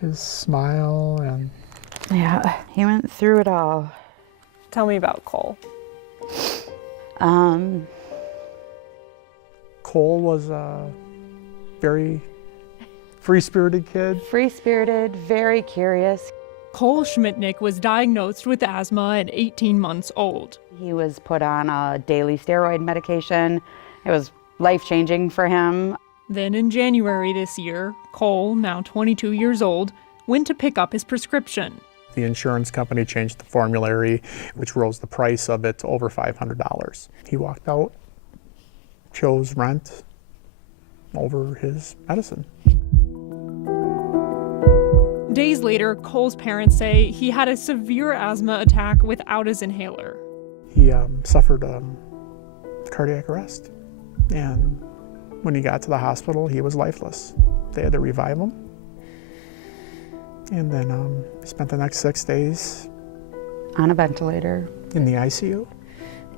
his smile and... Yeah, he went through it all. Tell me about Cole. Cole was a very free-spirited kid. Free-spirited, very curious. Cole Schmidtnick was diagnosed with asthma at 18 months old. He was put on a daily steroid medication. It was life-changing for him. Then in January this year, Cole, now 22 years old, went to pick up his prescription. The insurance company changed the formulary, which rose the price of it to over $500. He walked out, chose rent over his medicine. Days later, Cole's parents say he had a severe asthma attack without his inhaler. He suffered cardiac arrest, and when he got to the hospital, he was lifeless. They had to revive him. And then spent the next 6 days on a ventilator in the ICU,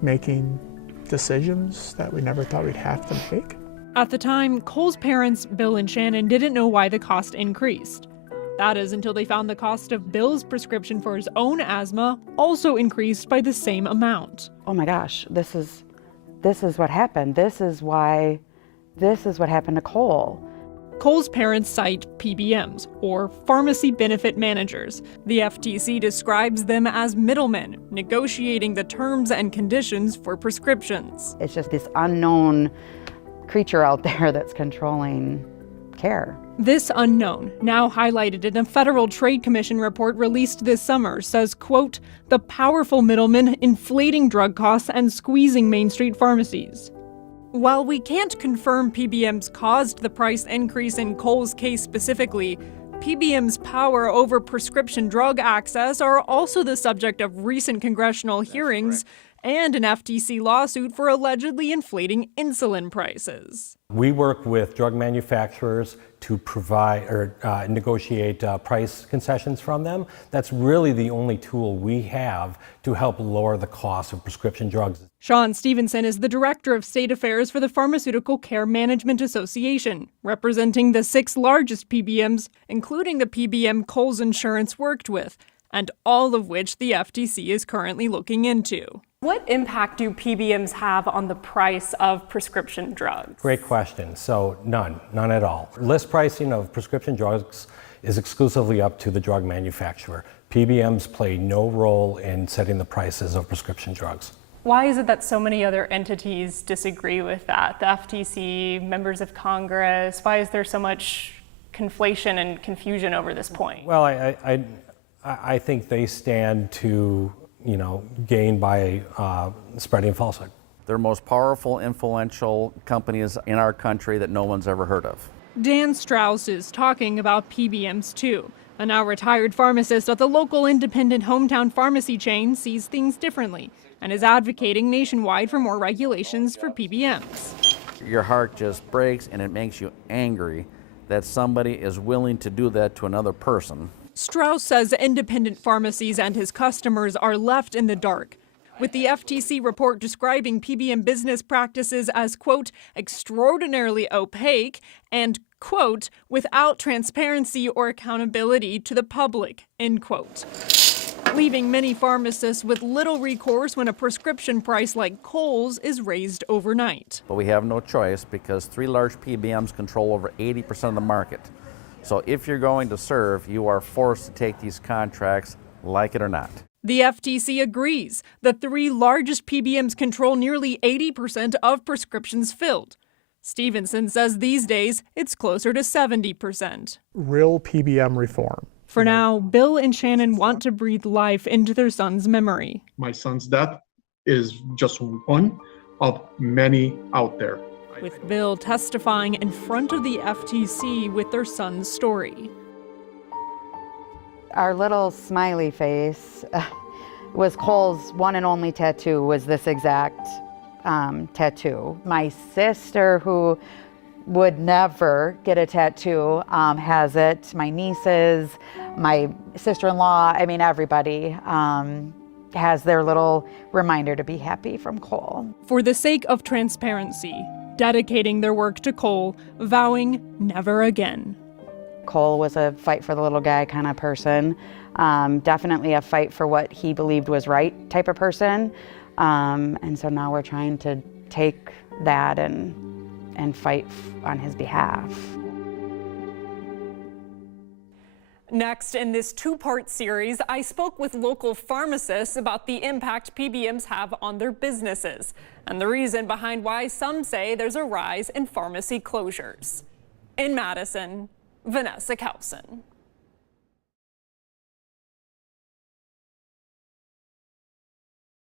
making decisions that we never thought we'd have to make. At the time, Cole's parents, Bill and Shannon, didn't know why the cost increased. That is until they found the cost of Bill's prescription for his own asthma also increased by the same amount. Oh my gosh, this is what happened. This is what happened to Cole. Cole's parents cite PBMs, or pharmacy benefit managers. The FTC describes them as middlemen, negotiating the terms and conditions for prescriptions. It's just this unknown creature out there that's controlling care. This unknown, now highlighted in a Federal Trade Commission report released this summer, says, quote, the powerful middlemen inflating drug costs and squeezing Main Street pharmacies. While we can't confirm PBMs caused the price increase in Cole's case specifically, PBM's power over prescription drug access are also the subject of recent congressional hearings and an FTC lawsuit for allegedly inflating insulin prices. We work with drug manufacturers to provide or negotiate price concessions from them. That's really the only tool we have to help lower the cost of prescription drugs. Sean Stevenson is the Director of State Affairs for the Pharmaceutical Care Management Association, representing the 6 largest PBMs, including the PBM Cole's insurance worked with, and all of which the FTC is currently looking into. What impact do PBMs have on the price of prescription drugs? Great question. So none at all. List pricing of prescription drugs is exclusively up to the drug manufacturer. PBMs play no role in setting the prices of prescription drugs. Why is it that so many other entities disagree with that? The FTC, members of Congress, why is there so much conflation and confusion over this point? Well, I think they stand to gain by spreading falsehood. They're the most powerful, influential companies in our country that no one's ever heard of. Dan Strauss is talking about PBMs too. A now retired pharmacist at the local independent hometown pharmacy chain sees things differently and is advocating nationwide for more regulations for PBMs. Your heart just breaks and it makes you angry that somebody is willing to do that to another person. Strauss says independent pharmacies and his customers are left in the dark, with the FTC report describing PBM business practices as, quote, extraordinarily opaque and, quote, without transparency or accountability to the public, end quote. Leaving many pharmacists with little recourse when a prescription price like Cole's is raised overnight. But we have no choice because 3 large PBMs control over 80% of the market. So if you're going to serve, you are forced to take these contracts, like it or not. The FTC agrees. The 3 largest PBMs control nearly 80% of prescriptions filled. Stevenson says these days it's closer to 70%. Real PBM reform. For now, Bill and Shannon want to breathe life into their son's memory. My son's death is just one of many out there. With Bill testifying in front of the FTC with their son's story. Our little smiley face was Cole's one and only tattoo, was this exact tattoo. My sister, who would never get a tattoo, has it. My nieces, my sister-in-law, I mean everybody has their little reminder to be happy from Cole. For the sake of transparency, dedicating their work to Cole, vowing never again. Cole was a fight for the little guy kind of person. Definitely a fight for what he believed was right type of person. And so now we're trying to take that and fight on his behalf. Next, in this two-part series, I spoke with local pharmacists about the impact PBMs have on their businesses and the reason behind why some say there's a rise in pharmacy closures. In Madison, Vanessa Kelson.